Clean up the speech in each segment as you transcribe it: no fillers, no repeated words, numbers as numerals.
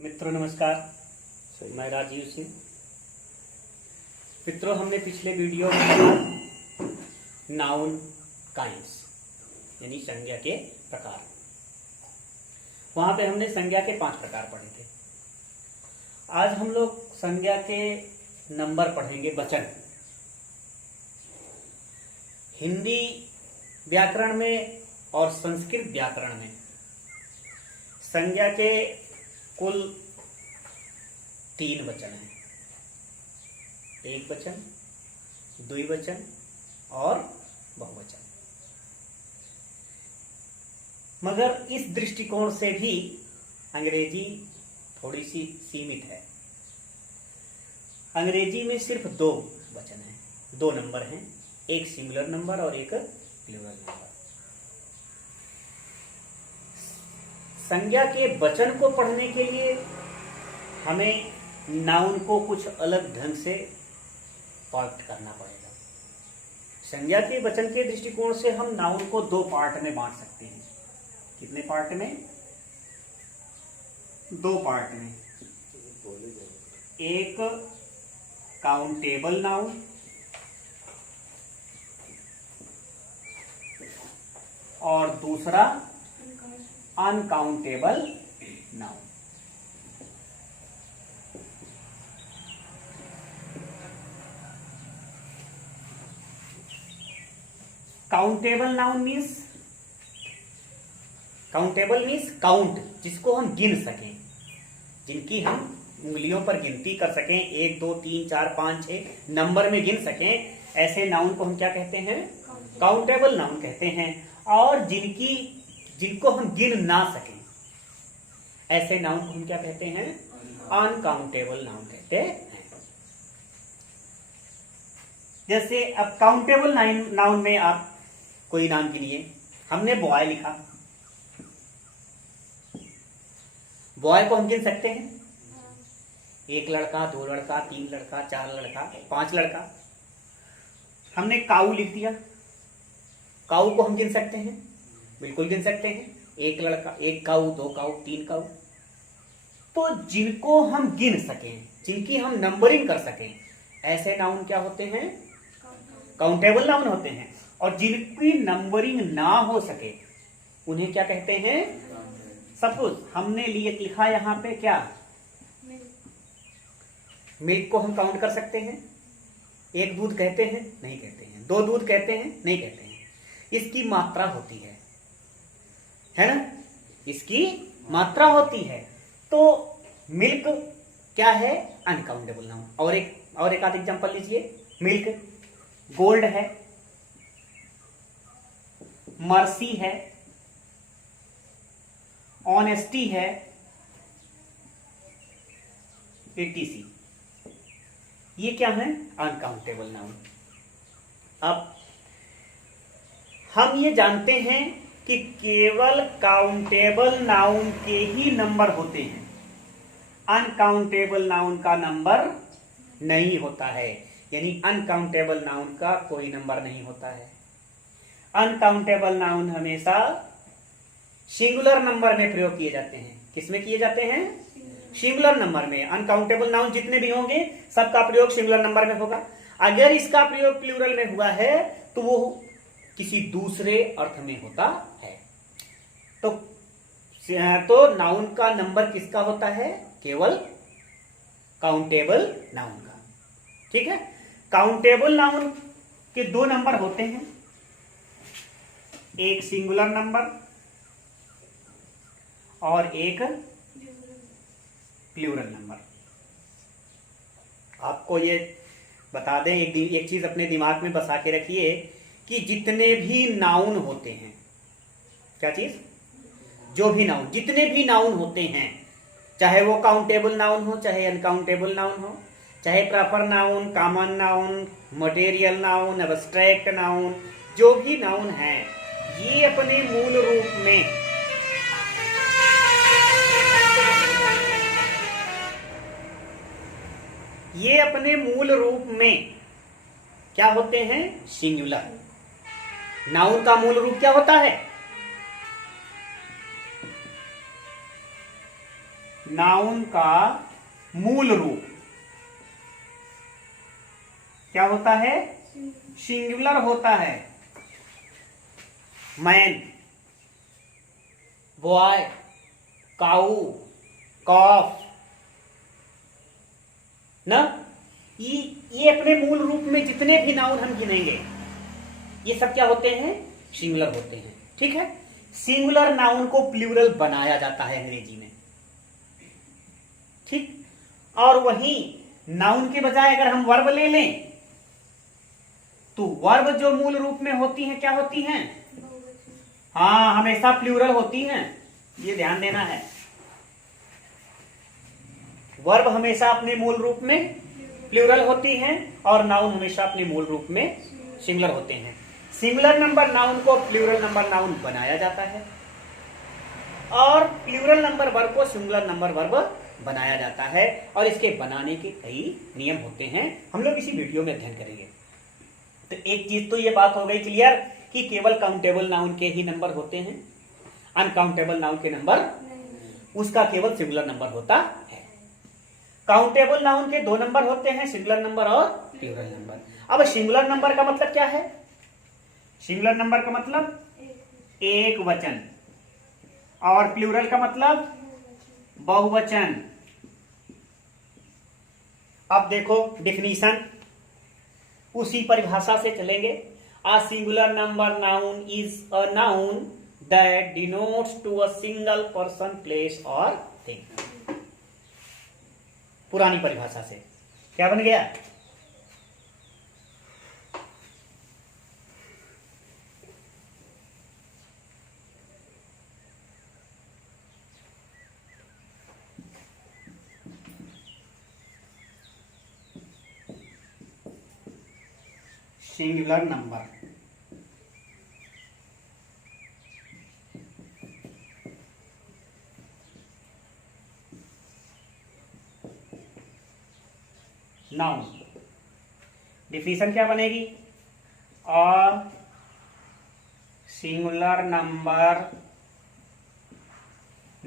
मित्रों नमस्कार, मैं राजीव सिंह। मित्रों, हमने पिछले वीडियो में नाउन काइंड्स यानी संज्ञा के प्रकार, वहां पे हमने संज्ञा के 5 प्रकार पढ़े थे। आज हम लोग संज्ञा के नंबर पढ़ेंगे, वचन। हिंदी व्याकरण में और संस्कृत व्याकरण में संज्ञा के कुल 3 वचन हैं। एक वचन, द्विवचन और बहुवचन। मगर इस दृष्टिकोण से भी अंग्रेजी थोड़ी सी सीमित है। अंग्रेजी में सिर्फ 2 वचन हैं, 2 नंबर हैं, एक सिंगुलर नंबर और एक प्लूरल नंबर। संज्ञा के वचन को पढ़ने के लिए हमें नाउन को कुछ अलग ढंग से पार्ट करना पड़ेगा। संज्ञा के वचन के दृष्टिकोण से हम नाउन को 2 पार्ट में बांट सकते हैं। कितने पार्ट में? 2 पार्ट में। एक काउंटेबल नाउन और दूसरा uncountable noun. Countable noun means count, जिसको हम गिन सकें, जिनकी हम उंगलियों पर गिनती कर सकें, 1 2 3 4 5 6 नंबर में गिन सकें, ऐसे नाउन को हम क्या कहते हैं? काउंटेबल नाउन कहते हैं। और जिनको हम गिन ना सकें, ऐसे नाउन को हम क्या कहते हैं? अनकाउंटेबल नाउन कहते हैं। जैसे अब काउंटेबल नाउन में आप कोई नाम गिनिए। हमने बॉय लिखा, बॉय को हम गिन सकते हैं? 1 लड़का, 2 लड़का, 3 लड़का, 4 लड़का, 5 लड़का। हमने काऊ लिख दिया, काऊ को हम गिन सकते हैं? बिल्कुल गिन सकते हैं। 1 लड़का, 1 काऊ, 2 काऊ, 3 काऊ। तो जिनको हम गिन सकें, जिनकी हम नंबरिंग कर सकें, ऐसे नाउन क्या होते हैं? काउंटेबल नाउन होते हैं। और जिनकी नंबरिंग ना हो सके, उन्हें क्या कहते हैं? सपोज हमने लिखा यहां पे क्या? मिल्क को हम काउंट कर सकते हैं? 1 दूध कहते हैं? नहीं कहते हैं। 2 दूध कहते हैं? नहीं कहते हैं। इसकी मात्रा होती है ना? इसकी मात्रा होती है। तो मिल्क क्या है? Uncountable noun. और एक आध एग्जांपल लीजिए। मिल्क, गोल्ड है, मर्सी है, ऑनेस्टी है, etc। ये क्या है? Uncountable noun. अब हम ये जानते हैं कि केवल काउंटेबल नाउन के ही नंबर होते हैं, अनकाउंटेबल नाउन का नंबर नहीं होता है। यानी अनकाउंटेबल नाउन का कोई नंबर नहीं होता है। अनकाउंटेबल नाउन हमेशा सिंगुलर नंबर में प्रयोग किए जाते हैं। किसमें किए जाते हैं? सिंगुलर नंबर में। अनकाउंटेबल नाउन जितने भी होंगे, सबका प्रयोग सिंगुलर नंबर में होगा। अगर इसका प्रयोग प्लूरल में हुआ है तो वो किसी दूसरे अर्थ में होता है। तो नाउन का नंबर किसका होता है? केवल काउंटेबल नाउन का। ठीक है? काउंटेबल नाउन के 2 नंबर होते हैं, एक सिंगुलर नंबर और एक प्लूरल नंबर। आपको ये बता दें, एक चीज अपने दिमाग में बसा के रखिए कि जितने भी नाउन होते हैं, क्या चीज? जो भी नाउन, जितने भी नाउन होते हैं, चाहे वो काउंटेबल नाउन हो, चाहे अनकाउंटेबल नाउन हो, चाहे proper noun, common noun, material noun, abstract noun, जो भी नाउन है, ये अपने मूल रूप में क्या होते हैं? सिंगुलर। नाउन का मूल रूप क्या होता है? नाउन का मूल रूप क्या होता है? सिंगुलर होता है। मैन, बॉय, काऊ, कॉफ ना, ये अपने मूल रूप में जितने भी नाउन हम गिनेंगे ये सब क्या होते हैं? सिंगुलर होते हैं। ठीक है। सिंगुलर नाउन को प्लूरल बनाया जाता है अंग्रेजी में। ठीक। और वहीं नाउन के बजाय अगर हम वर्ब ले लें तो वर्ब जो मूल रूप में होती हैं क्या होती हैं? हाँ, हमेशा प्लूरल होती हैं। ये ध्यान देना है। वर्ब हमेशा अपने मूल रूप में प्लूरल होती हैं और नाउन हमेशा अपने मूल रूप में सिंगुलर होते हैं। सिंगुलर नंबर नाउन को प्लूरल नंबर नाउन बनाया जाता है और प्लूरल नंबर वर्ब को सिंगुलर नंबर वर्ब बनाया जाता है। और इसके बनाने के कई नियम होते हैं, हम लोग इसी वीडियो में अध्ययन करेंगे। तो एक चीज तो ये बात हो गई क्लियर कि केवल काउंटेबल नाउन के ही नंबर होते हैं, अनकाउंटेबल नाउन के नंबर उसका केवल सिंगुलर नंबर होता है। काउंटेबल नाउन के 2 नंबर होते हैं, सिंगुलर नंबर और प्लूरल नंबर। अब सिंगुलर नंबर का मतलब क्या है? सिंगुलर नंबर का मतलब एक वचन और प्लूरल का मतलब बहुवचन। अब देखो डिफिनीशन, उसी परिभाषा से चलेंगे। A singular number noun is a noun that denotes to a single person, place और थिंग। पुरानी परिभाषा से क्या बन गया? सिंगुलर नंबर नाउन डिफिनीशन क्या बनेगी? अ singular number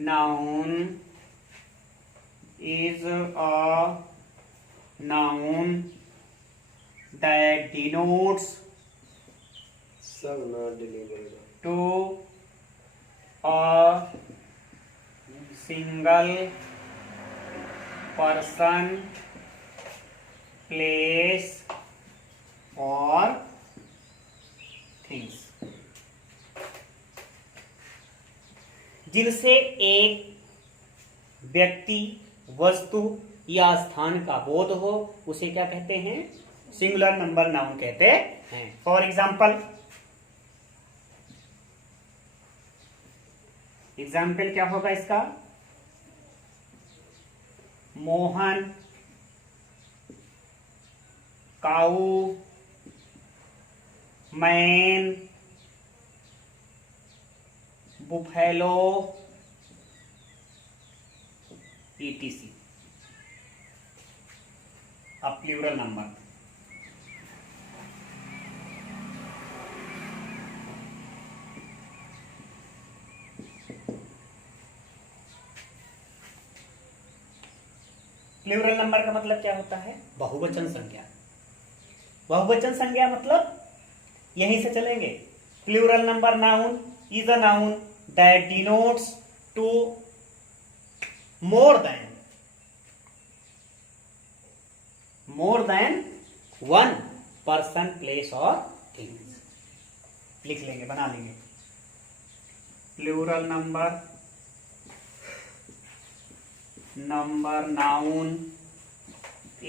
noun is a noun that denotes to a single person, place or things, जिनसे एक व्यक्ति, वस्तु या स्थान का बोध हो उसे क्या कहते हैं? सिंगुलर नंबर नाउन कहते हैं। फॉर एग्जाम्पल क्या होगा इसका? मोहन, काऊ, मैन, बुफेलो, etc। अब प्लूरल नंबर, प्लूरल नंबर का मतलब क्या होता है? बहुवचन संज्ञा। बहुवचन संज्ञा मतलब यहीं से चलेंगे। Plural number noun is a noun that denotes to more than one person, place और थिंग्स। लिख लेंगे, बना लेंगे। Plural number noun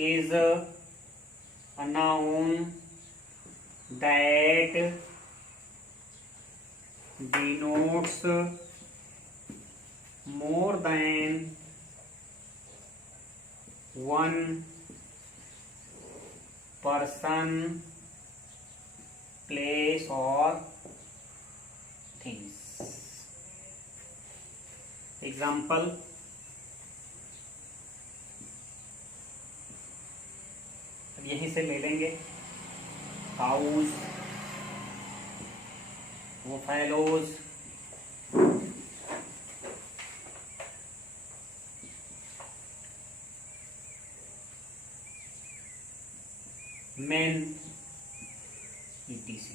is a noun that denotes more than one person, place or things। Example, यहीं से ले लेंगे। Cows, buffaloes, man, ETC।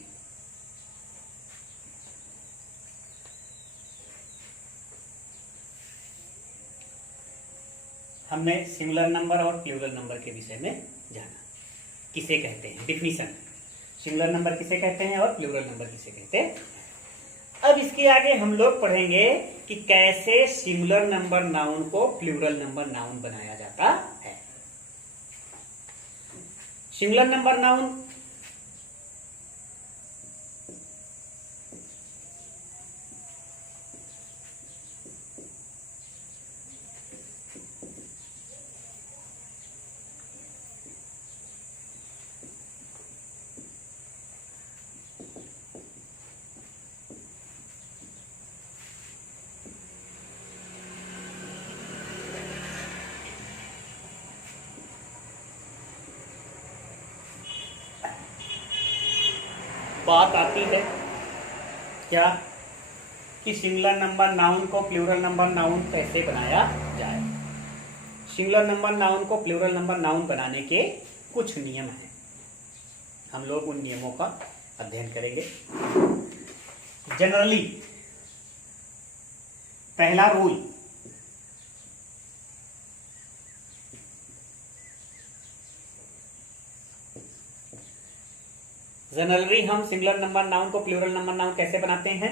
हमने सिंगुलर नंबर और प्लूरल नंबर के विषय में जाना, किसे कहते हैं, डिफिनीशन, सिंगुलर नंबर किसे कहते हैं और प्लूरल नंबर किसे कहते हैं। अब इसके आगे हम लोग पढ़ेंगे कि कैसे सिंगुलर नंबर नाउन को प्लूरल नंबर नाउन बनाया जाता है। सिंगुलर नंबर नाउन बात आती है क्या कि सिंगुलर नंबर नाउन को प्लूरल नंबर नाउन कैसे बनाया जाए। सिंगुलर नंबर नाउन को प्लूरल नंबर नाउन बनाने के कुछ नियम हैं, हम लोग उन नियमों का अध्ययन करेंगे। जनरली पहला रूल, जनरली हम सिंगुलर नंबर नाउन को प्लूरल नंबर नाउन कैसे बनाते हैं,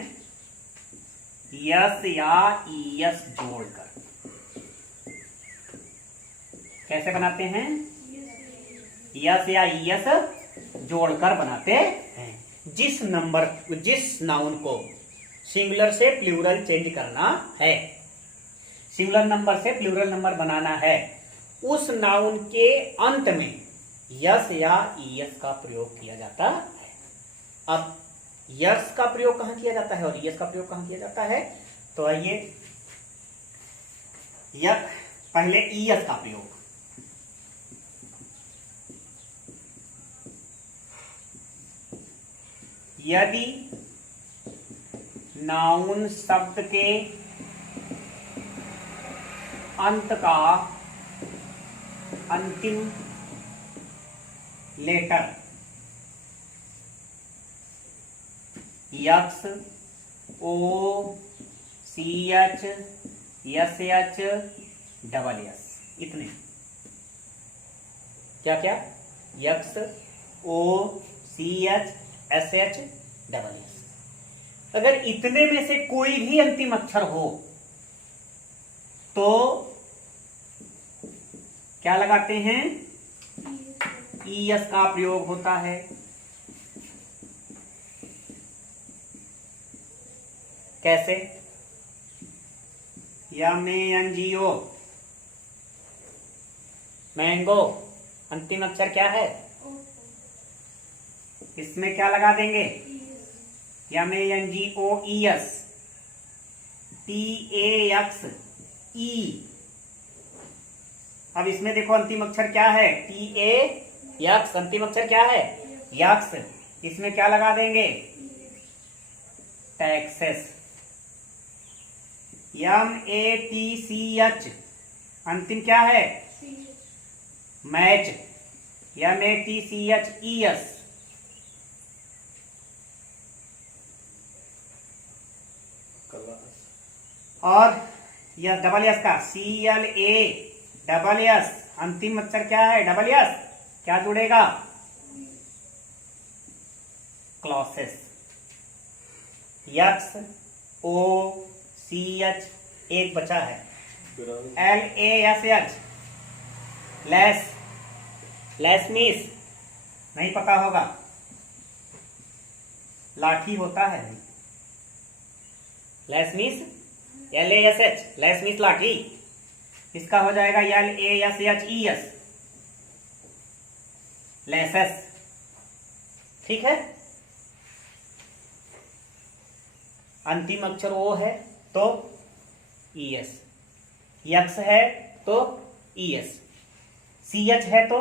यस या ईएस जोड़कर। कैसे बनाते हैं, यस या ईएस जोड़कर बनाते हैं। जिस नाउन को सिंगुलर से प्लूरल चेंज करना है, सिंगुलर नंबर से प्लूरल नंबर बनाना है, उस नाउन के अंत में यस या ईएस का प्रयोग किया जाता है। अब यस का प्रयोग कहां किया जाता है और ईएस का प्रयोग कहां किया जाता है, तो आइए पहले ईएस का प्रयोग। यदि नाउन शब्द के अंत का अंतिम letter X, O, C H, S H, double S, इतने क्या क्या, X, O, C H, S H, double S. अगर इतने में से कोई भी अंतिम अक्षर हो तो क्या लगाते हैं, ईएस का प्रयोग होता है। कैसे, MANGO, मैंगो, अंतिम अक्षर क्या है, इसमें क्या लगा देंगे, MANGOES, TAX, E। अब इसमें देखो अंतिम अक्षर क्या है, TAX, अंतिम अक्षर क्या है, यक्स, इसमें क्या लगा देंगे, टैक्सेस। MATCH, अंतिम क्या है, मैच, MATCHES। और यह डबल एस का CLA, अंतिम अक्षर क्या है, डबल एस, क्या जुड़ेगा, क्लॉसेस। यक्स, ओ, CH, एक बचा है, LASH, लेस मीस, नहीं पता होगा, लाठी होता है, लेस मीस, LASH, लेस मीस लाठी, इसका हो जाएगा LASHES, लेसेस। ठीक है, अंतिम अक्षर ओ है तो ES, यक्स है तो ES, CH है तो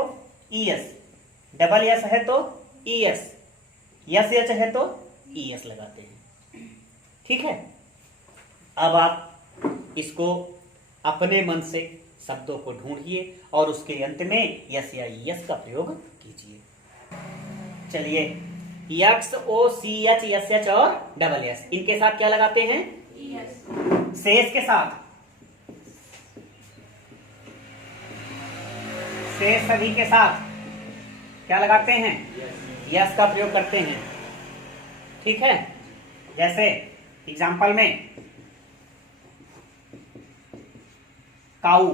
ES, डबल एस है तो ES, SH है तो ES लगाते हैं। ठीक है, अब आप इसको अपने मन से शब्दों को ढूंढिए और उसके अंत में यस या ES का प्रयोग कीजिए। चलिए XOCH और डबल एस, इनके साथ क्या लगाते हैं? शेष के साथ, शेष सभी के साथ क्या लगाते हैं? यस का प्रयोग करते हैं। ठीक है, जैसे एग्जाम्पल में काऊ,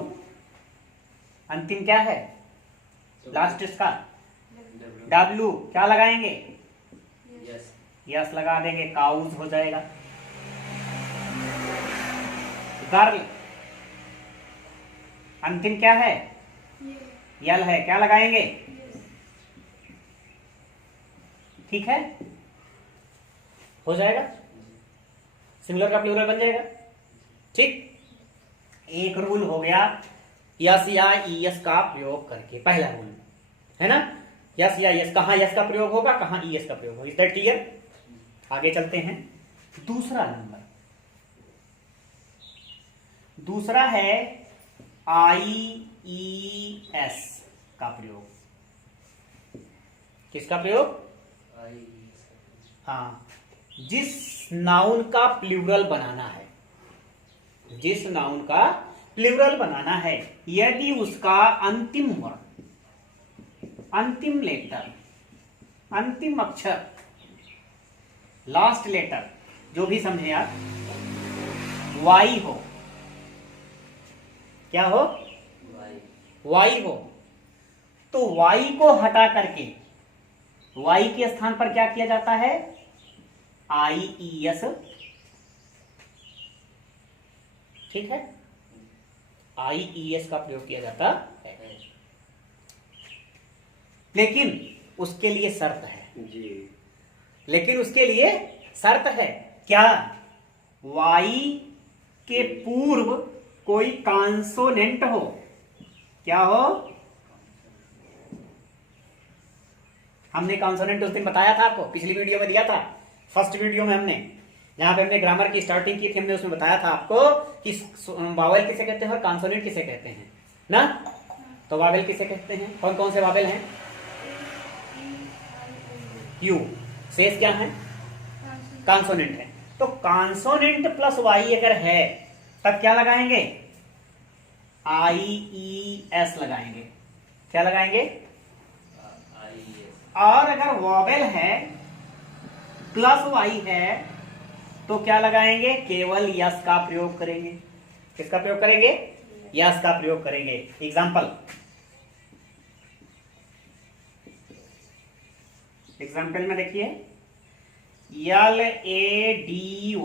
अंतिम क्या है? लास्ट इसका W, क्या लगाएंगे? यस लगा देंगे, काउज हो जाएगा। गर्ल, अंतिम क्या है? यल है, क्या लगाएंगे? ठीक है, हो जाएगा, सिंगुलर का प्लूरल बन जाएगा। ठीक, एक रूल हो गया यस या ईएस का प्रयोग करके, पहला रूल है ना, यस या यस, कहां यस का प्रयोग होगा, कहां ईएस का प्रयोग होगा। Is that clear? आगे चलते हैं। दूसरा नंबर, दूसरा है IES का प्रयोग। किसका प्रयोग? हाँ, जिस नाउन का प्लूरल बनाना है, जिस नाउन का प्लूरल बनाना है, यदि उसका अंतिम वर्ण, अंतिम लेटर, अंतिम अक्षर, लास्ट लेटर, जो भी समझे आप, वाई हो, क्या हो? वाई हो, तो वाई को हटा करके वाई के स्थान पर क्या किया जाता है? IES। ठीक है, IES का प्रयोग किया जाता है, लेकिन उसके लिए शर्त है जी। लेकिन उसके लिए शर्त है, क्या? वाई के पूर्व कोई कॉन्सोनेंट हो। क्या हो? हमने कॉन्सोनेंट उस दिन बताया था आपको, पिछली वीडियो में दिया था, फर्स्ट वीडियो में हमने, जहां पे हमने ग्रामर की स्टार्टिंग की थी, हमने उसमें बताया था आपको कि वावेल किसे कहते हैं और कॉन्सोनेंट किसे कहते हैं ना। तो वावेल किसे कहते हैं? कौन कौन से वावेल हैं? यू, शेष क्या है? कॉन्सोनेंट है। तो कॉन्सोनेंट प्लस वाई अगर है, तब क्या लगाएंगे? IES लगाएंगे। क्या लगाएंगे? और अगर वॉवेल है प्लस वाई है, तो क्या लगाएंगे? केवल यस का प्रयोग करेंगे। किसका प्रयोग करेंगे? यस का प्रयोग करेंगे। एग्जाम्पल, एग्जाम्पल में देखिए, LADY,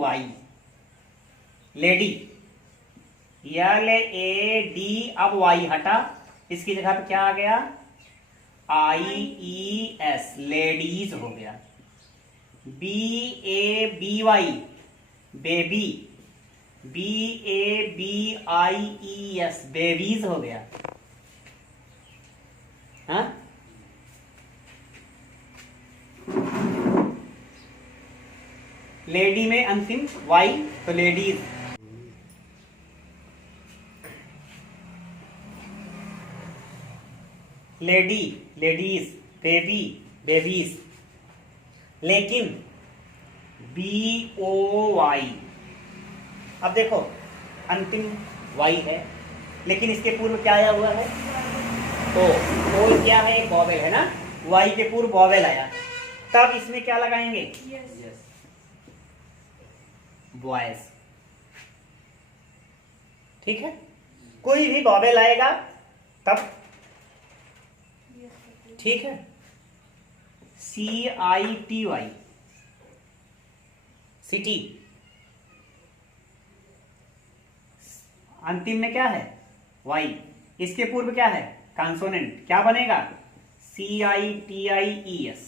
लेडी, LAD, अब वाई हटा, इसकी जगह पे क्या आ गया? IES, लेडीज हो गया। BABY, बेबी, BABIES, बेबीज हो गया। हाँ, लेडी में अंतिम वाई, तो ladies. Lady, ladies, baby, babies. लेकिन BOY, अब देखो अंतिम वाई है, लेकिन इसके पूर्व क्या आया हुआ है? तो क्या है? एक वॉवेल है ना, वाई के पूर्व वॉवेल आया, तब इसमें क्या लगाएंगे? बॉयज। ठीक है, कोई भी वॉवेल आएगा तब, ठीक है। CITY, सिटी, अंतिम में क्या है? वाई, इसके पूर्व क्या है? कॉन्सोनेंट, क्या बनेगा? CITIES।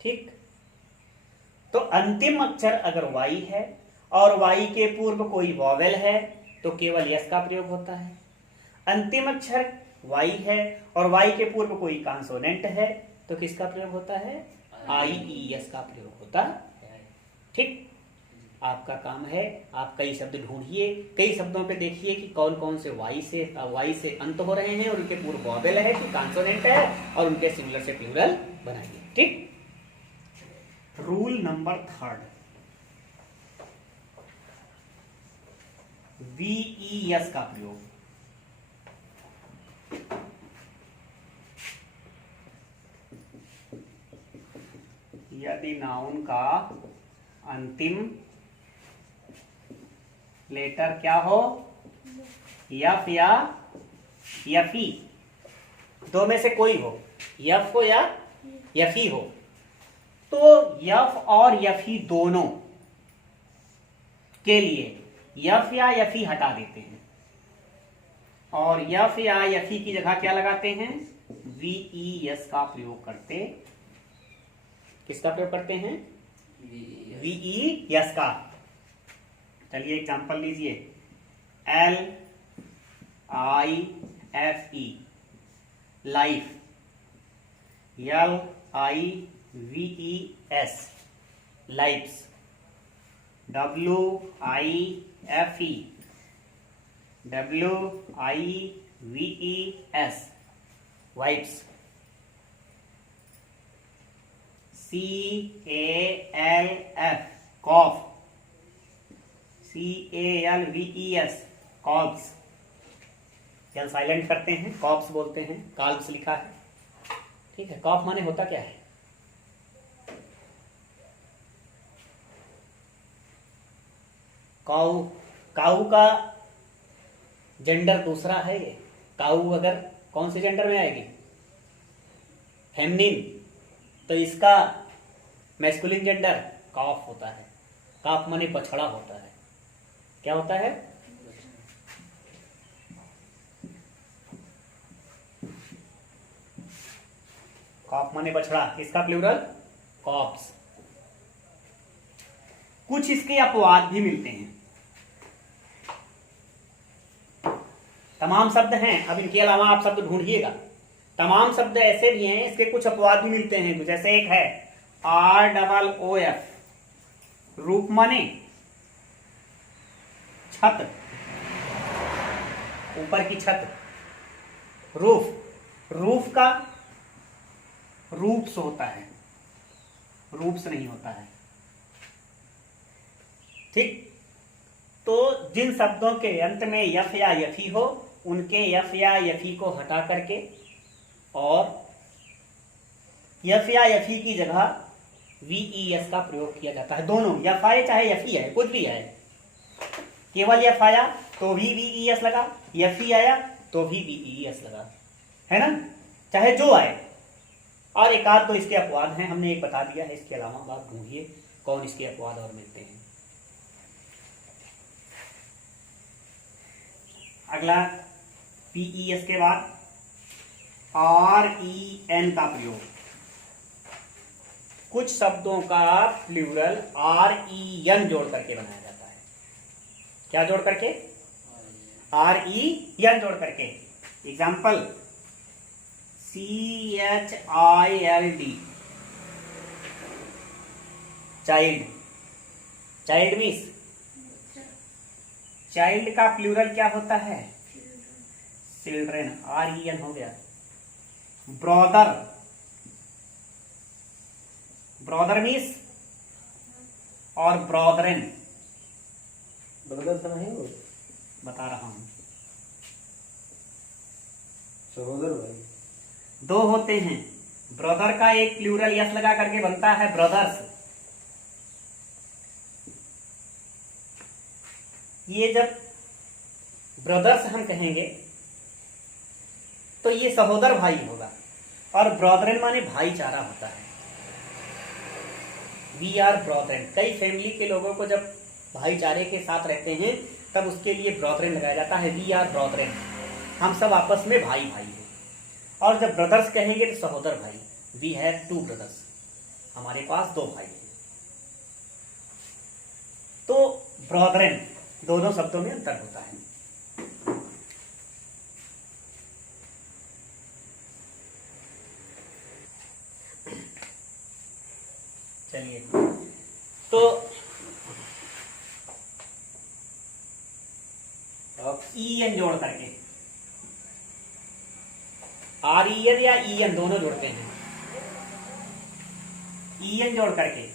ठीक, तो अंतिम अक्षर अगर वाई है और वाई के पूर्व कोई वॉवेल है, तो केवल यस का प्रयोग होता है। अंतिम अक्षर वाई है और वाई के पूर्व कोई कॉन्सोनेंट है, तो किसका प्रयोग होता है? IES का प्रयोग होता है। ठीक, आपका काम है, आप कई शब्द ढूंढिए, कई शब्दों पे देखिए कि कौन कौन से वाई से अंत हो रहे हैं और उनके पूर्व वॉवेल है कि कॉन्सोनेंट है, और उनके सिंगुलर से प्लूरल बनाइए। ठीक। रूल नंबर 3, VES का प्रयोग। यदि नाउन का अंतिम लेटर क्या हो, यफ या यफी, दो में से कोई हो, यफ हो या यफी हो, तो यफ और यफी दोनों के लिए यफ या यफी हटा देते हैं और यफ या यफी की जगह क्या लगाते हैं, VES का प्रयोग करते। किसका प्रयोग करते हैं, VES का। चलिए एग्जांपल लीजिए, LIFE life, LIVES lifes, WIFE wifes, CALF calf, CALVES calves, क्या साइलेंट करते हैं कॉप्स बोलते हैं, काल्प्स लिखा है। ठीक है, कॉफ माने होता क्या है, काऊ, काऊ का जेंडर दूसरा है ये, काऊ अगर कौन से जेंडर में आएगी, फेमनिन, तो इसका मैस्कुलिन जेंडर कॉफ होता है। काफ माने बछड़ा होता है, क्या होता है, कॉफ माने बछड़ा, इसका प्लूरल कॉप्स। कुछ इसके अपवाद भी मिलते हैं, तमाम शब्द हैं, अब इनके अलावा आप शब्द ढूंढिएगा, तमाम शब्द ऐसे भी हैं इसके कुछ अपवाद भी मिलते हैं। कुछ जैसे एक है ROOF, रूप माने छत, ऊपर की छत, रूफ, रूफ का रूप्स होता है, रूप्स नहीं होता है। ठीक, तो जिन शब्दों के अंत में यफ या यफी हो, उनके यफ या यफी को हटा करके और यफ या यफी की जगह VES का प्रयोग किया जाता है। दोनों, यफ आए चाहे यफी आए, कुछ भी आए, केवल यफ आया तो भी VES लगा, यफी आया तो भी VES लगा, है ना, चाहे जो आए। और एक आध तो इसके अपवाद हैं, हमने एक बता दिया है, इसके अलावा आप ढूंढिए कौन इसके अपवाद और मिलते हैं। अगला PES के बाद REN का प्रयोग। कुछ शब्दों का प्लूरल REN जोड़ करके बनाया जाता है। क्या जोड़ करके, REN जोड़ करके। Example, CHILD child, child means, child का प्लूरल क्या होता है, चिल्ड्रेन, REN हो गया। ब्रदर, ब्रदर मीन्स और ब्रदरन, ब्रदर तो नहीं हो, बता रहा हूं, सहोदर भाई, दो होते हैं। ब्रदर का एक प्लूरल यस लगा करके बनता है ब्रदर्स। ये जब ब्रदर्स हम कहेंगे तो ये सहोदर भाई होगा, और ब्रदरन माने भाईचारा होता है। वी आर ब्रदरन, कई फैमिली के लोगों को जब भाईचारे के साथ रहते हैं तब उसके लिए ब्रदरन लगाया जाता है, वी आर ब्रदरन, हम सब आपस में भाई भाई हैं। और जब ब्रदर्स कहेंगे तो सहोदर भाई, वी हैव 2 ब्रदर्स, हमारे पास 2 भाई हैं। तो ब्रदरन, दोनों शब्दों में अंतर होता है। चलिए, तो ई एन जोड़ करके, आर ई एन या ई एन दोनों जोड़ते हैं, ई एन जोड़ करके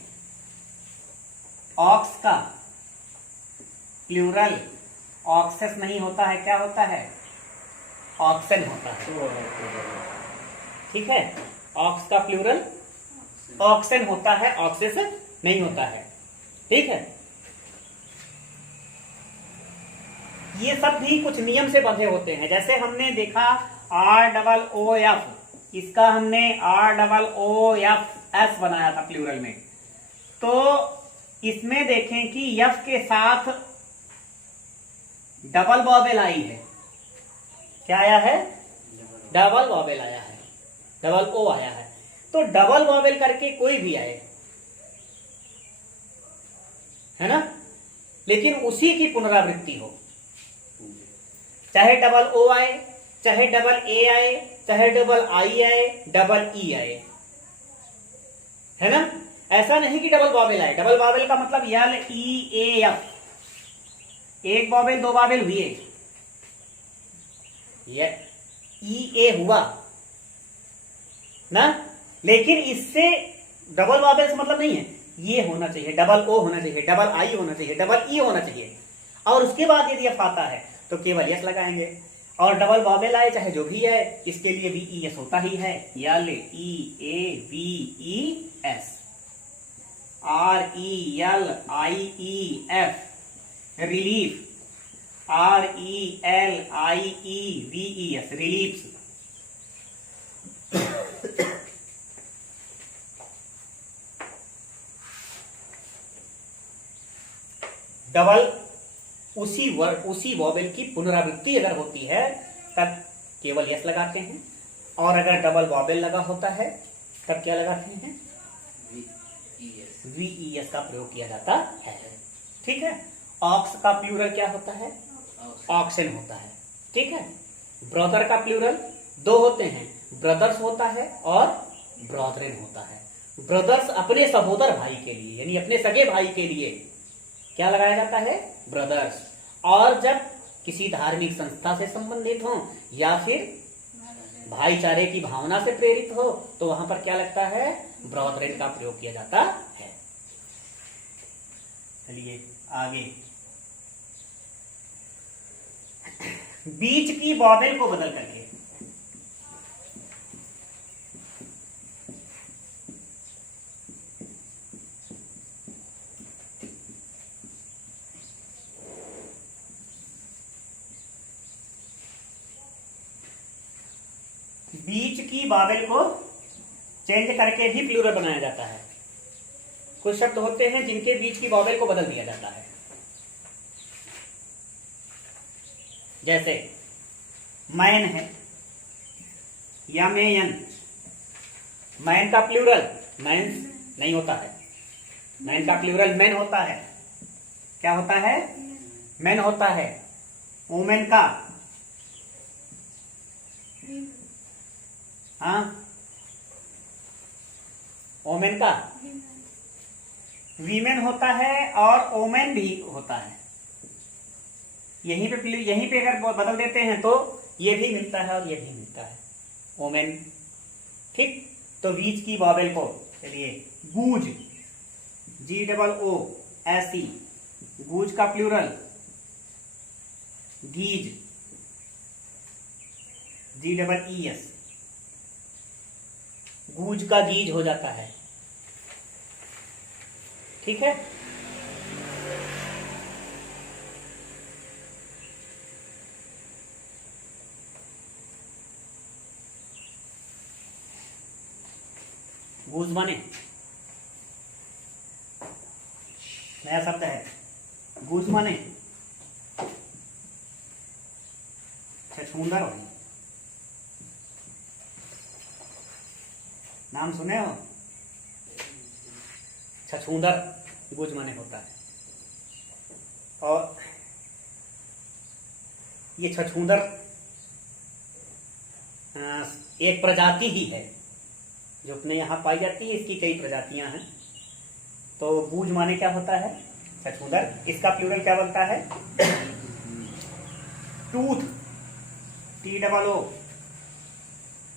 ऑक्स का प्लूरल ऑक्सेस नहीं होता है, क्या होता है? ऑक्सन होता है। ठीक है, ऑक्स का प्लूरल ऑक्सन होता है, ऑक्सेस नहीं होता है। ठीक है, ये सब भी कुछ नियम से बंधे होते हैं। जैसे हमने देखा आर डबल ओ एफ, इसका हमने R double O F S बनाया था प्लूरल में, तो इसमें देखें कि एफ के साथ डबल वॉवेल आई है। क्या आया है? डबल वॉवेल आया है, डबल ओ आया है। तो डबल वॉवेल करके कोई भी आए, है ना, लेकिन उसी की पुनरावृत्ति हो, चाहे डबल ओ आए, चाहे डबल ए आए, चाहे डबल आई आए, डबल ई आए, है ना। ऐसा नहीं कि डबल वॉवेल आए। डबल वॉवेल का मतलब यल ई ए एफ, एक वॉवेल दो वॉवेल हुए, ये ई ए हुआ ना, लेकिन इससे डबल वॉवेल से मतलब नहीं है। ये होना चाहिए, डबल ओ होना चाहिए, डबल आई होना चाहिए, डबल ई होना चाहिए, और उसके बाद यदि एफ आता है तो केवल यस लगाएंगे। और डबल वॉवेल आए चाहे जो भी है, इसके लिए भी ई एस होता ही है, L E A V E S, R E L I E F, relief, R E L I E V E S, relief. Double उसी वॉवेल की पुनरावृत्ति अगर होती है तब केवल यस लगाते हैं, और अगर डबल वॉवेल लगा होता है तब क्या लगाते हैं? वी ई एस का प्रयोग किया जाता है। ठीक है, ऑक्स का प्लूरल क्या होता है? ऑक्सन होता है। ठीक है, ब्रदर का प्लूरल दो होते हैं, ब्रदर्स होता है और ब्रॉदरेन होता है। ब्रदर्स अपने सहोदर भाई के लिए, यानी अपने सगे भाई के लिए क्या लगाया जाता है? ब्रदर्स। और जब किसी धार्मिक संस्था से संबंधित हो या फिर भाईचारे की भावना से प्रेरित हो तो वहां पर क्या लगता है? ब्रॉदरेन का प्रयोग किया जाता है। चलिए आगे, बीच की वॉवेल को बदल करके, बीच की वॉवेल को चेंज करके भी प्लूरल बनाया जाता है। कुछ शब्द होते हैं जिनके बीच की वॉवेल को बदल दिया जाता है, जैसे मैन है या मेयन। मैन का प्लूरल मैंस नहीं होता है, मैन का प्लूरल मैन होता है। क्या होता है? मैन होता है। वुमेन का, हाँ, ओमेन का वीमेन होता है और ओमेन भी होता है। यहीं पे अगर बदल देते हैं तो ये भी मिलता है और ये भी मिलता है, ओमेन। ठीक, तो बीच की वॉवेल को, चलिए गूज, जी डबल ओ एस ई, गूज का प्लूरल गीज, जी डबल ई एस, गूज का गीज हो जाता है। ठीक है, गूज माने नया शब्द है, गूज माने छछूंदर भाई, नाम सुने हो? छछूंदर गूंज माने होता है। और ये छछूंदर एक प्रजाति ही है जो अपने यहाँ पाई जाती है। इसकी कई प्रजातियां हैं। तो गूंज माने क्या होता है? छछूंदर। इसका प्लूरल क्या बनता है? टूथ, TOO,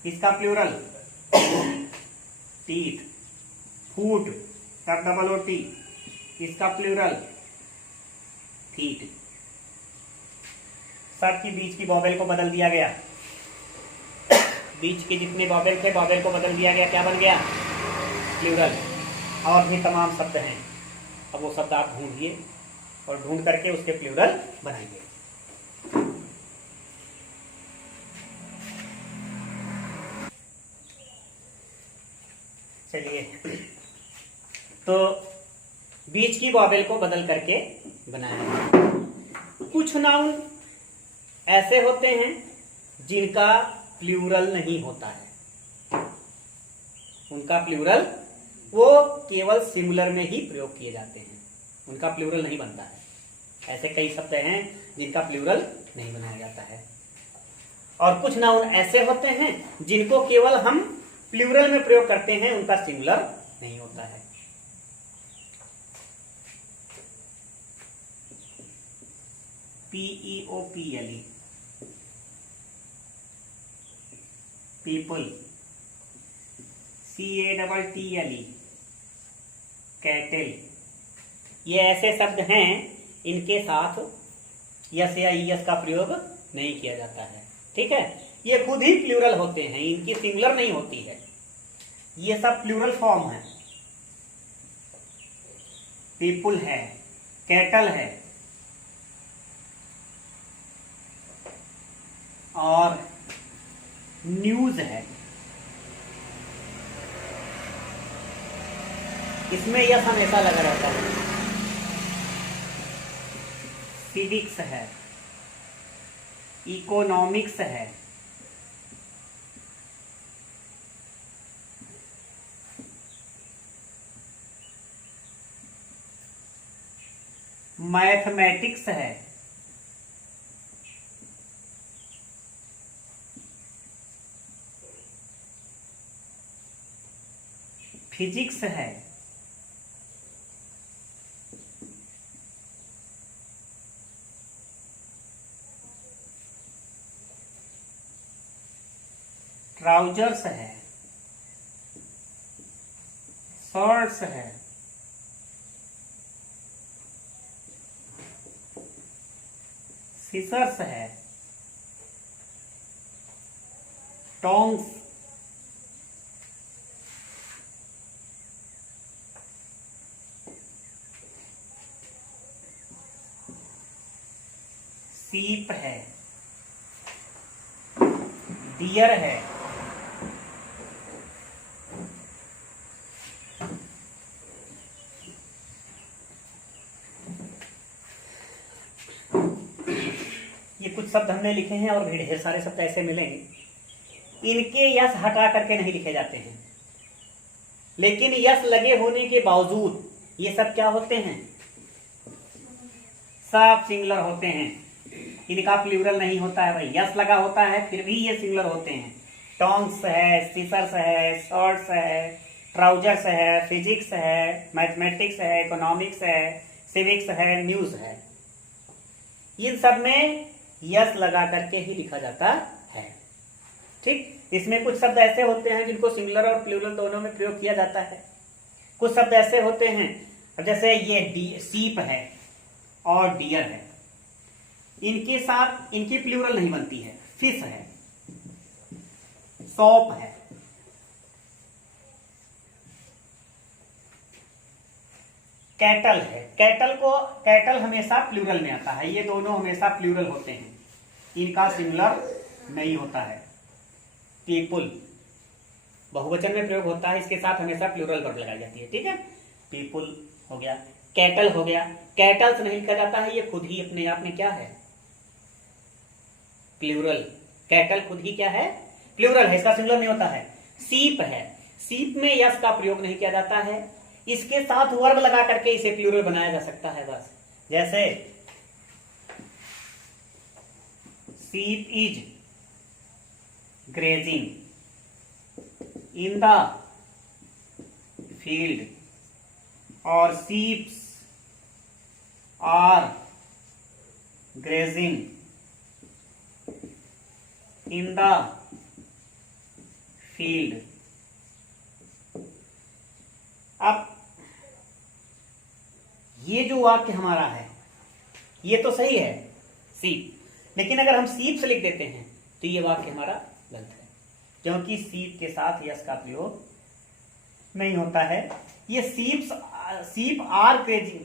इसका प्लूरल टीथ। फूट, TOOT, इसका प्लूरल फीट। सब की बीच की वॉवेल को बदल दिया गया, बीच के जितने वॉवेल थे वॉवेल को बदल दिया गया, क्या बन गया? प्लूरल। और भी तमाम शब्द हैं, अब वो शब्द आप ढूंढिए और ढूंढ करके उसके प्लूरल बनाइए। चलिए, तो बीच की वॉवेल को बदल करके बनाया। कुछ नाउन ऐसे होते हैं जिनका प्लूरल नहीं होता है, उनका प्लूरल वो केवल सिंगुलर में ही प्रयोग किए जाते हैं, उनका प्लूरल नहीं बनता है। ऐसे कई शब्द हैं जिनका प्लूरल नहीं बनाया जाता है। और कुछ नाउन ऐसे होते हैं जिनको केवल हम प्लूरल में प्रयोग करते हैं, उनका सिंगुलर नहीं होता है। PEOPLE, people. CATTLE, cattle. ये ऐसे शब्द हैं इनके साथ यस या ईएस का प्रयोग नहीं किया जाता है, ठीक है। ये खुद ही प्लूरल होते हैं, इनकी सिंगुलर नहीं होती है, ये सब प्लूरल फॉर्म है। पीपल है, कैटल है और न्यूज है। इसमें यस हमेशा लगा रहता है। सिविक्स है, इकोनॉमिक्स है, मैथमेटिक्स है, फिजिक्स है, ट्राउजर्स है, शर्ट्स है, सीजर्स है, टोंग्स, सीप है, डियर है, ये कुछ शब्द हमने लिखे हैं और भी ढेर सारे शब्द ऐसे मिलेंगे। इनके यस हटा करके नहीं लिखे जाते हैं, लेकिन यस लगे होने के बावजूद ये सब क्या होते हैं? सब सिंगुलर होते हैं, इनका प्लूरल नहीं होता है। भाई यस लगा होता है फिर भी ये सिंगुलर होते हैं। टोंग्स है, सीसर्स है, शॉर्ट्स है, ट्राउजर्स है, फिजिक्स है, मैथमेटिक्स है, इकोनॉमिक्स है, सिविक्स है, न्यूज है। इन सब में यस लगा करके ही लिखा जाता है, ठीक। इसमें कुछ शब्द ऐसे होते हैं जिनको सिंगुलर और प्लूरल दोनों में प्रयोग किया जाता है। कुछ शब्द ऐसे होते हैं जैसे ये सीप है और डियर है, इनके साथ इनकी प्लूरल नहीं बनती है। फिश है, सॉप है, कैटल है। कैटल हमेशा प्लूरल में आता है, ये दोनों हमेशा प्लूरल होते हैं, इनका सिंगुलर नहीं होता है। पीपुल बहुवचन में प्रयोग होता है, इसके साथ हमेशा प्लूरल वर्ब लगाई जाती है, ठीक है। पीपुल हो गया, कैटल हो गया। कैटल्स नहीं लिखा जाता है, ये खुद ही अपने आप में क्या है? प्लूरल। कैटल खुद ही क्या है? प्लूरल है, इसका सिंगुलर नहीं होता है। सीप है, सीप में यस का प्रयोग नहीं किया जाता है, इसके साथ वर्ब लगा करके इसे प्लूरल बनाया जा सकता है बस। जैसे sheep is grazing in the field, और sheeps are grazing in the field. अब ये जो वाक्य हमारा है ये तो सही है, सीप, लेकिन अगर हम सीप से लिख देते हैं तो ये वाक्य हमारा गलत है, क्योंकि सीप के साथ यस का प्रयोग नहीं होता है। ये सीप आर क्रेजिंग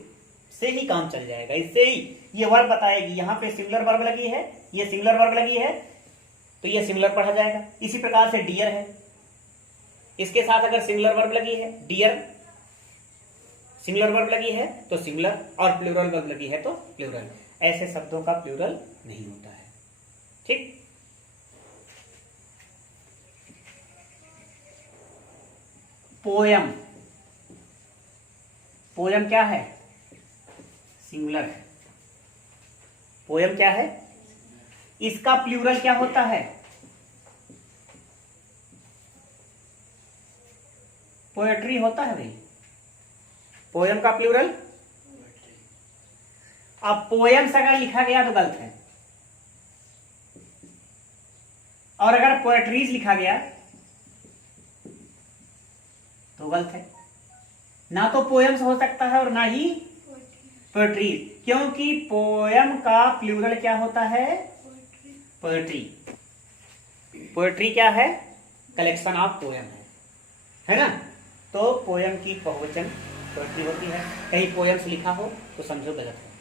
से ही काम चल जाएगा, इससे ही ये वर्ब बताएगी। यहां पे सिंगुलर वर्ब लगी है, ये सिंगुलर वर्ब लगी है, तो ये सिंगुलर पढ़ा जाएगा। इसी प्रकार से डियर है, इसके साथ अगर सिंगुलर वर्ब लगी है, डियर सिंगुलर वर्ब लगी है तो सिंगुलर, और प्लूरल वर्ब लगी है तो प्लूरल। ऐसे शब्दों का प्लूरल नहीं होता है। ठीक, पोयम, पोयम क्या है? सिंगुलर है। पोयम क्या है? इसका प्लूरल क्या होता है? पोएट्री होता है भाई। पोयम का प्लूरल, अब पोयम्स अगर लिखा गया तो गलत है, और अगर पोएट्रीज लिखा गया तो गलत है। ना तो पोयम्स हो सकता है और ना ही पोएट्री, क्योंकि पोयम का प्लूरल क्या होता है? पोएट्री। पोएट्री क्या है? कलेक्शन ऑफ पोयम है ना? तो पोयम की बहुवचन पोएट्री होती है। कहीं पोयम्स लिखा हो तो समझो गलत है,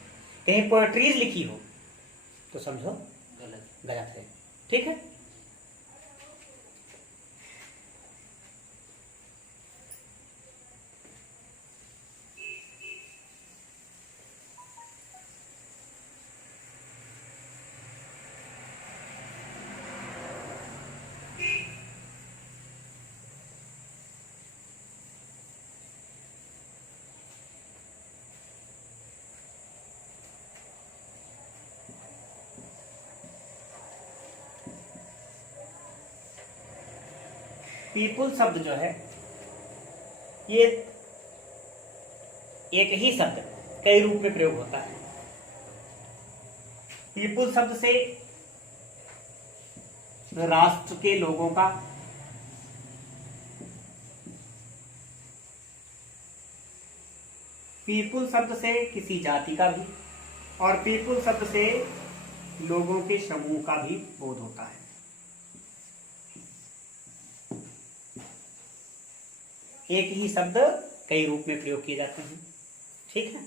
कहीं पोएट्रीज लिखी हो तो समझो गलत है। ठीक है, पीपुल शब्द जो है ये एक ही शब्द कई रूप में प्रयोग होता है। पीपुल शब्द से राष्ट्र के लोगों का, पीपुल शब्द से किसी जाति का भी, और पीपुल शब्द से लोगों के समूह का भी बोध होता है। एक ही शब्द कई रूप में प्रयोग किए जाते हैं। ठीक है,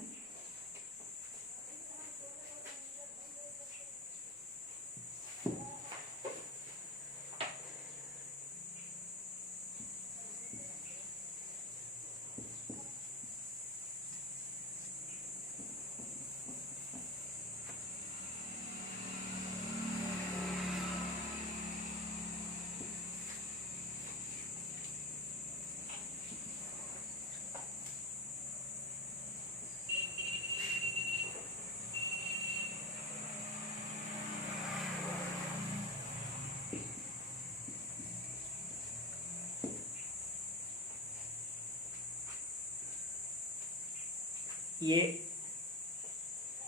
ये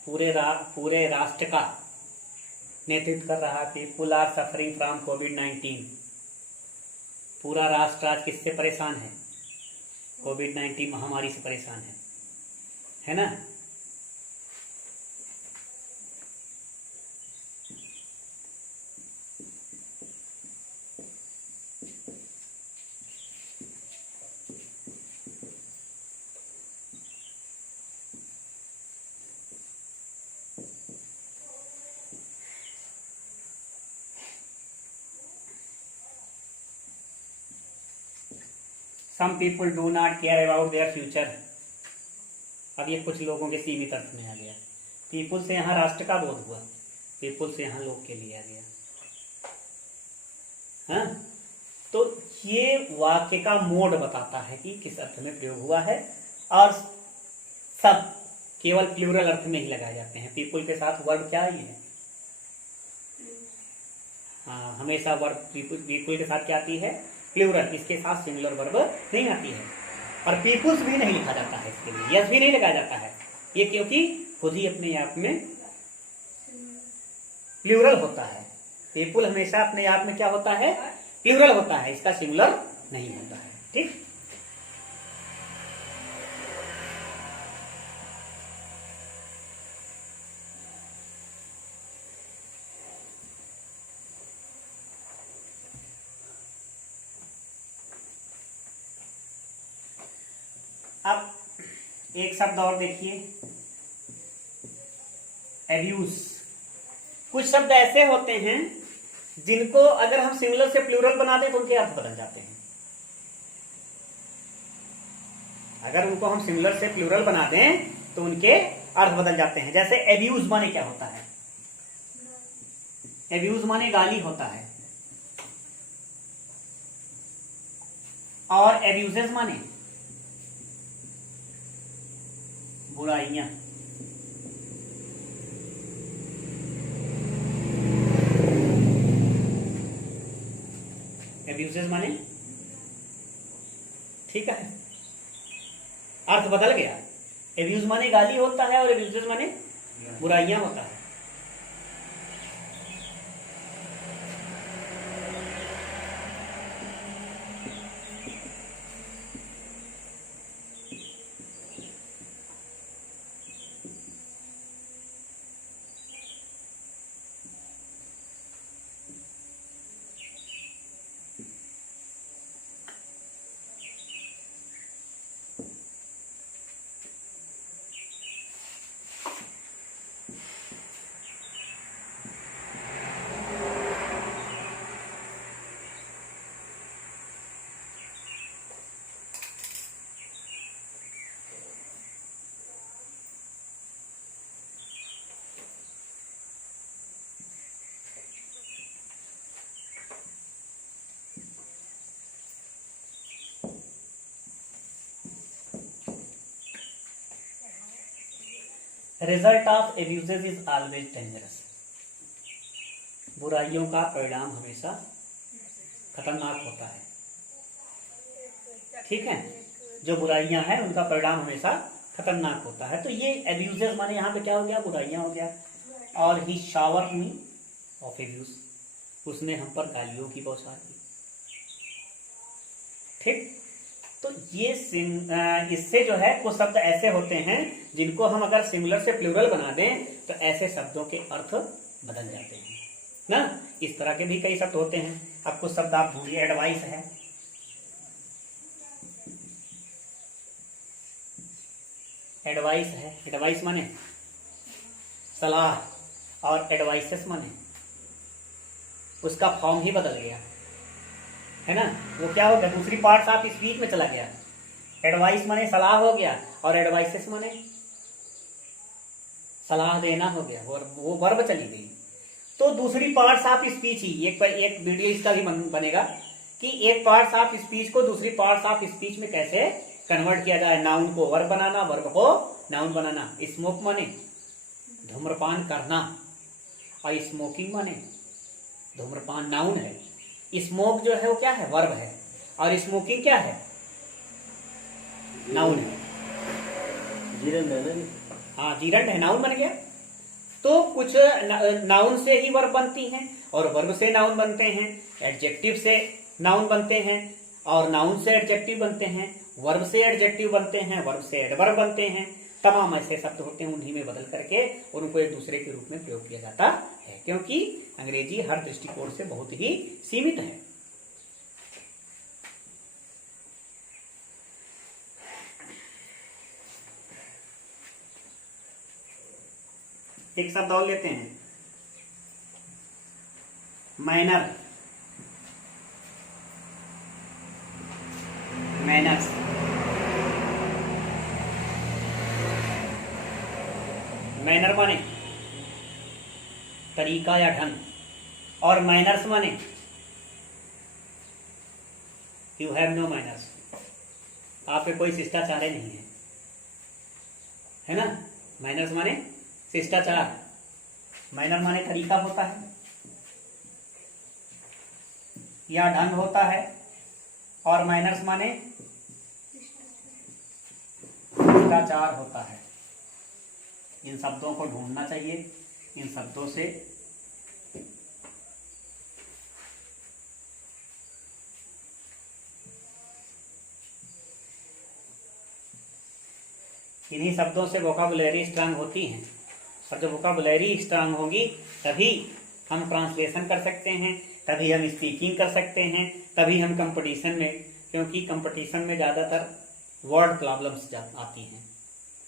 पूरे राष्ट्र का नेतृत्व कर रहा है। पीपुल आर सफरिंग फ्रॉम कोविड-19। पूरा राष्ट्र आज किससे परेशान है? कोविड-19 महामारी से परेशान है ना? Some people do not care about their future। अब ये कुछ लोगों के सीमित अर्थ में आ गया। पीपुल से यहाँ राष्ट्र का बोध हुआ, पीपुल से यहाँ लोग के लिए आ गया। हाँ, तो ये वाक्य का मोड बताता है कि किस अर्थ में प्रयोग हुआ है, और सब केवल प्लूरल अर्थ में ही लगाए जाते हैं। पीपुल के साथ वर्ब क्या ही है? हाँ, हमेशा वर्ब पीपुल के साथ क्या आती है? प्लूरल। इसके साथ सिंगुलर वर्ब नहीं आती है, और पीपुल्स भी नहीं लिखा जाता है, इसके लिए यस भी नहीं लगाया जाता है। ये क्योंकि खुद ही अपने आप में प्लूरल होता है। पीपुल हमेशा अपने आप में क्या होता है, प्लूरल होता है, इसका सिंगुलर नहीं होता है। ठीक, अब एक शब्द और देखिए, एब्यूज। कुछ शब्द ऐसे होते हैं जिनको अगर हम सिंगुलर से प्लूरल बना दें तो उनके अर्थ बदल जाते हैं। अगर उनको हम सिंगुलर से प्लूरल बना दें तो उनके अर्थ बदल जाते हैं। जैसे एब्यूज माने क्या होता है, एब्यूज माने गाली होता है, और एब्यूजेस माने बुराइयां। एब्यूजेस माने, ठीक है, अर्थ बदल गया। एब्यूज माने गाली होता है और एब्यूजेस माने बुराइयां होता है। Result of abuses is always dangerous. बुराइयों का परिणाम हमेशा खतरनाक होता है। ठीक है, जो बुराइयां हैं उनका परिणाम हमेशा खतरनाक होता है। तो ये एब्यूजेस माने यहाँ पे क्या हो गया, बुराइयां हो गया। और ही शावर मी ऑफ एब्यूज, उसने हम पर गालियों की बौछार की। ठीक, तो ये इससे जो है कुछ शब्द ऐसे होते हैं जिनको हम अगर सिंगुलर से प्लूरल बना दें तो ऐसे शब्दों के अर्थ बदल जाते हैं ना। इस तरह के भी कई शब्द होते हैं। अब कुछ शब्द आप ढूंढिए, एडवाइस है, एडवाइस है, एडवाइस माने सलाह, और एडवाइसेस माने उसका फॉर्म ही बदल गया है ना। वो क्या हो गया, दूसरी पार्ट ऑफ स्पीच में चला गया। एडवाइस माने सलाह हो गया और एडवाइसेस माने सलाह देना हो गया, वो वर्ब चली गई। तो दूसरी पार्ट्स ऑफ स्पीच ही एक वीडियो इसका भी बनेगा कि एक पार्ट्स ऑफ स्पीच को दूसरी पार्ट्स ऑफ स्पीच में कैसे कन्वर्ट किया जाए। नाउन को वर्ब बनाना, वर्ब को नाउन बनाना। स्मोक माने धूम्रपान करना, और स्मोकिंग माने धूम्रपान नाउन है। स्मोक जो है वो क्या है, वर्ब है, और स्मोकिंग क्या है, नाउन है। जीरंड है ना, हाँ जीरंड है, नाउन बन गया। तो कुछ नाउन से ही वर्ब बनती हैं और वर्ब से नाउन बनते हैं, एडजेक्टिव से नाउन बनते हैं और नाउन से एडजेक्टिव बनते हैं, वर्ब से एडजेक्टिव बनते हैं, वर्ब से एडवर्ब बनते हैं। तमाम ऐसे शब्द होते हैं, उन्हीं में बदल करके उनको एक दूसरे के रूप में प्रयोग किया जाता है, क्योंकि अंग्रेजी हर दृष्टिकोण से बहुत ही सीमित है। एक शब्द और लेते हैं, मैनर, मैनर्स। मैनर माने तरीका या ढंग, और मैनर्स माने यू हैव नो मैनर्स, आपके कोई शिष्टाचार नहीं है, है ना। मैनर्स माने शिष्टाचार, मैनर माने तरीका होता है या ढंग होता है, और मैनर्स माने शिष्टाचार होता है। इन शब्दों को ढूंढना चाहिए, इन शब्दों से इन्हीं शब्दों से वोकाबुलरी स्ट्रांग होती हैं, और जब वोकाबुलरी स्ट्रांग होगी तभी हम ट्रांसलेशन कर सकते हैं, तभी हम स्पीकिंग कर सकते हैं, तभी हम कंपटीशन में, क्योंकि कंपटीशन में ज़्यादातर वर्ड प्रॉब्लम्स आती हैं।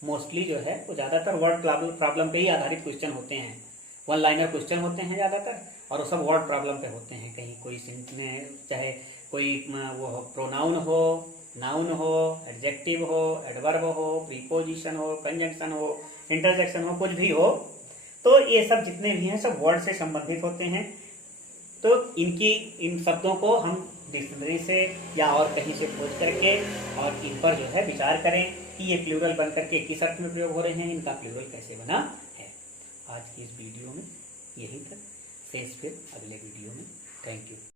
मोस्टली जो है वो ज़्यादातर वर्ड प्रॉब्लम पे ही आधारित क्वेश्चन होते हैं, वन लाइनर क्वेश्चन होते हैं ज़्यादातर, और वो सब वर्ड प्रॉब्लम पे होते हैं। कहीं कोई चाहे कोई वो प्रोनाउन हो, नाउन हो, एडजेक्टिव हो, एडवर्ब हो, प्रीपोजिशन हो, कंजंक्शन हो, इंटरजेक्शन हो, कुछ भी हो, तो ये सब जितने भी हैं सब वर्ड से संबंधित होते हैं। तो इन शब्दों को हम डिक्शनरी से या और कहीं से खोज करके और इन पर जो है विचार करें कि ये प्लूरल बन करके किस अर्थ में प्रयोग हो रहे हैं, इनका प्लूरल कैसे बना है। आज की इस वीडियो में यही तक, शेष फिर अगले वीडियो में। Thank you.